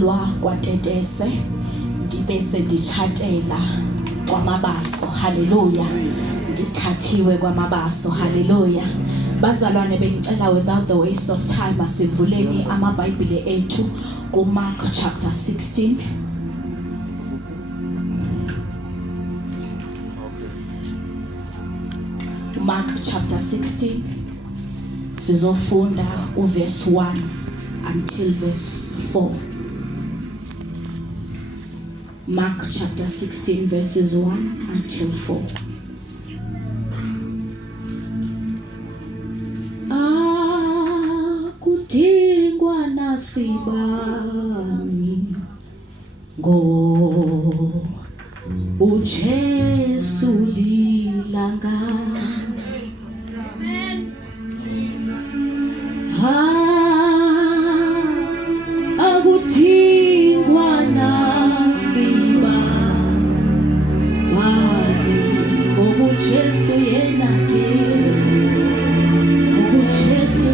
lwa kwatetese ndibese ndichatela kwamabaso. Hallelujah. Ndithathiwe kwamabaso. Hallelujah. Bazalwane bengicela without the waste of time asivuleni amabhayibhile ethu ku Mark chapter 16. Mark chapter 16 sizofunda uverse 1 until verse 4. Mark chapter 16 verses 1 until 4. Kudingwa nasibani ngo uJesu lilanga. Akudingwa nasibani ngo uJesu yena ke uJesu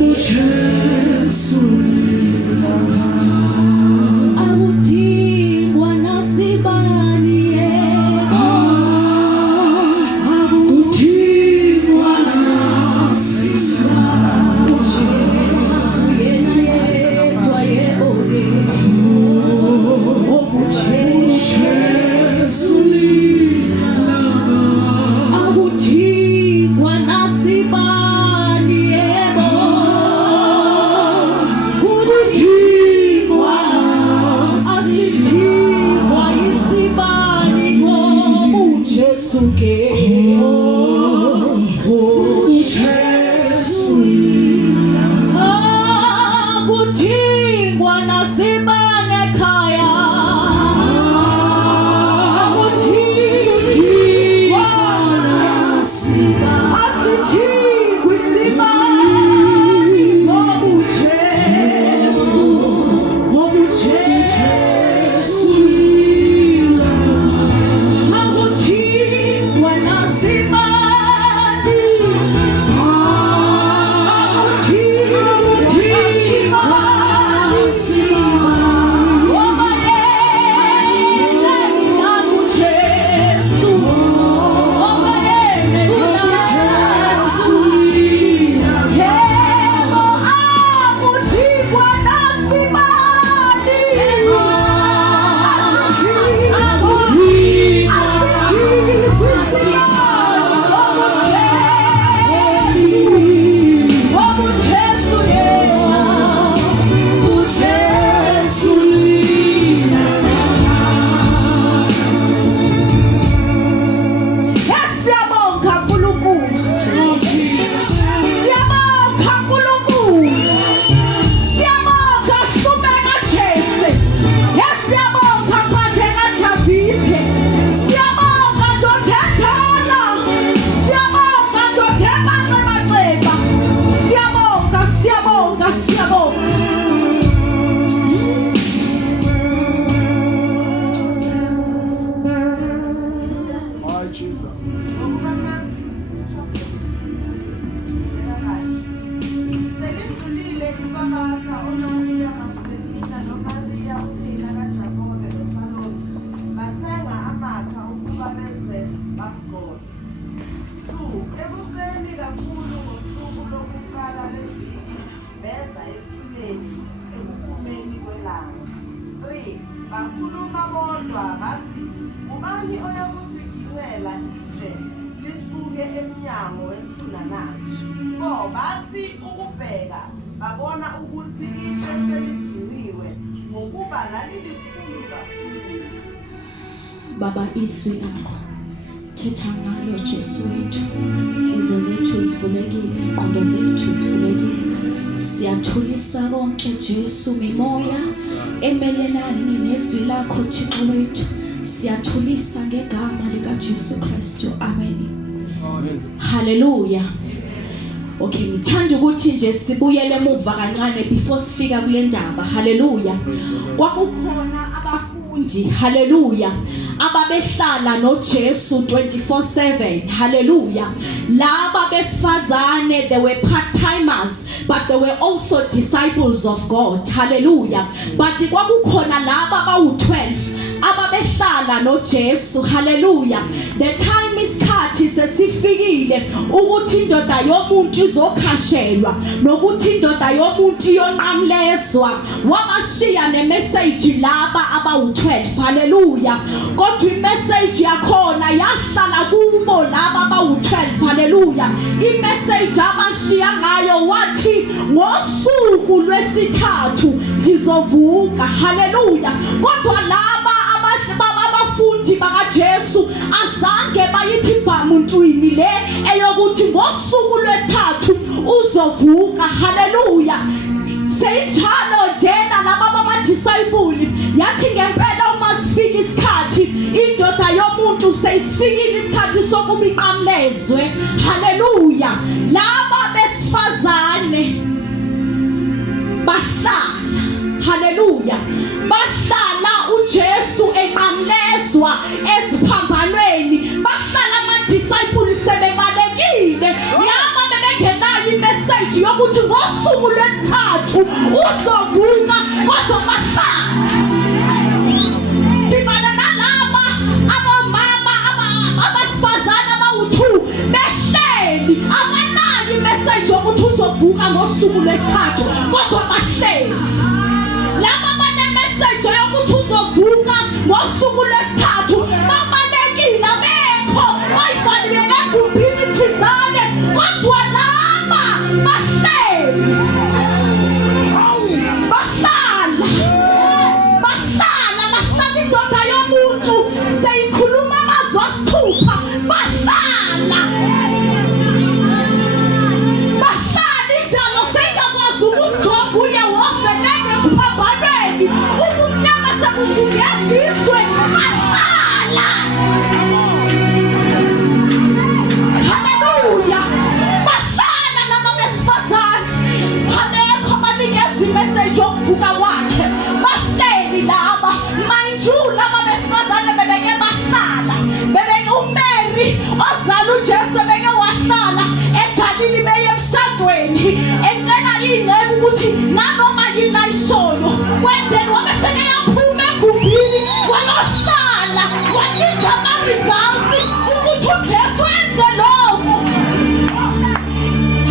akudingwa nasibani akudingwa nasibani uJesu yena yedwa yeboke uJesu akudingwa nasibani yebo akudingwa asithingwa isibani ngoba uJesu ke uJesu akudingwa nasibani ekhaya akudingwa nasibani asithingwa isibani ngoba uJesu akudingwa nasibani ngoba yena uJesu ngoba yena uJesu yebo akudingwa nasibani bakhuluma bodwa bathi ubani oyakusigiwela itshe lisuke emnyango wethuna nathi. 4 bathi ukubheka babona ukuthi itshe selidiniwe ngokuba lalilikhulu kakhulu. Baba izwi lakho thetha ngalo Jesu wethu, inhliziyo zethu zivulekile, ingqondo zethu zivulekile. Siyathulisa konke Jesu mimoya emelelani nezwi lakho Thixo wethu, siyathulisa ngegama lika Jesu Kristu. Amen. Hallelujah. Okay, ngithanda ukuthi nje sibuyele emuva kancane before sifika kule ndaba. Hallelujah. Kwakukhona abafundi, hallelujah, ababehlala noJesu 24/7. Hallelujah. Laba besifazane, they were part-timers. but they were also disciples of God. Hallelujah. But kwakukhona laba abawu-12 ababehlala noJesu. Hallelujah. The time isikhathi sesifikile ukuthi indoda yomuntu izokhashelwa nokuthi indoda yomuntu yonqamlezwa. Wabashiya nemessage laba abawu-12. Hallelujah. Kodwa imessage yakhona yahlala kubo laba abawu-12. Hallelujah. Imessage abashiya ngayo wathi ngosuku lwesithathu ndizovuka. Hallelujah. Kodwa laba abafundi bakaJesu azange bayithi bamuntwini le eyokuthi ngosuku lwesithathu uzovuka. Hallelujah. Seyinjalo njena laba abamadisciples yathi ngempela uma sifika isikhathi indoda yomuntu seyisifikile isikhathi sokuba iqamlezwe. Hallelujah. Laba besifazane bahlala. Hallelujah. Bahlala uJesu eqamlezwa eziphambanweni. Bahlala amadisciples sebebalekile. Laba bebengenayo imessage yokuthi ngosuku lwesithathu uzovuka kodwa bahlala. Sidibana nalaba abomama abasifazane abawu-2 behleli abanayo imessage yokuthi uzovuka ngosuku lwesithathu kodwa bahleli. Laba banemessage yokuthi uzovuka ngosuku lwesithathu babalekile abekho bayivalele egumbini thizane kodwa laba bahleli. Bahlala indoda yomuntu seyikhuluma amazwi asithupha. Bahlala injalo seyingakwazi ukumjonga uye wofeleke esiphambanweni ubumnyama sebuzungeziswe. Bahlala. Hallelujah. Bahlala laba besifazane abekho banikeza imessage yokuvuka kwakhe. Bahleli laba. Mind you laba besifazane bebeke bahlala. Bebeke uMary ozala uJesu beke wahlala eGalili beye emshadweni etshela ingcebo ukuthi nanoma yini ayishoyo kwendeni wabeseke yaphuma egumbini wayohlala walinda ama-results ukuthi uJesu enze lokho.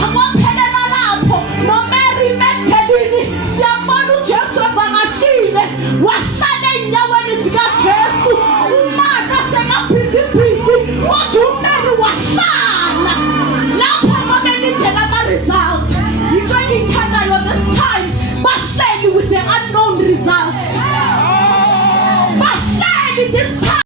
Akwaphelela lapho noMary Magdalene siyambona uJesu evakashile wahlala ey'nyaweni zikaJesu. uMartha sekabhizibhizi kodwa uMary wahlala lapho babelindela ama-results. Into engiyithandayo this time bahleli with the unknown results. Bahleli this time.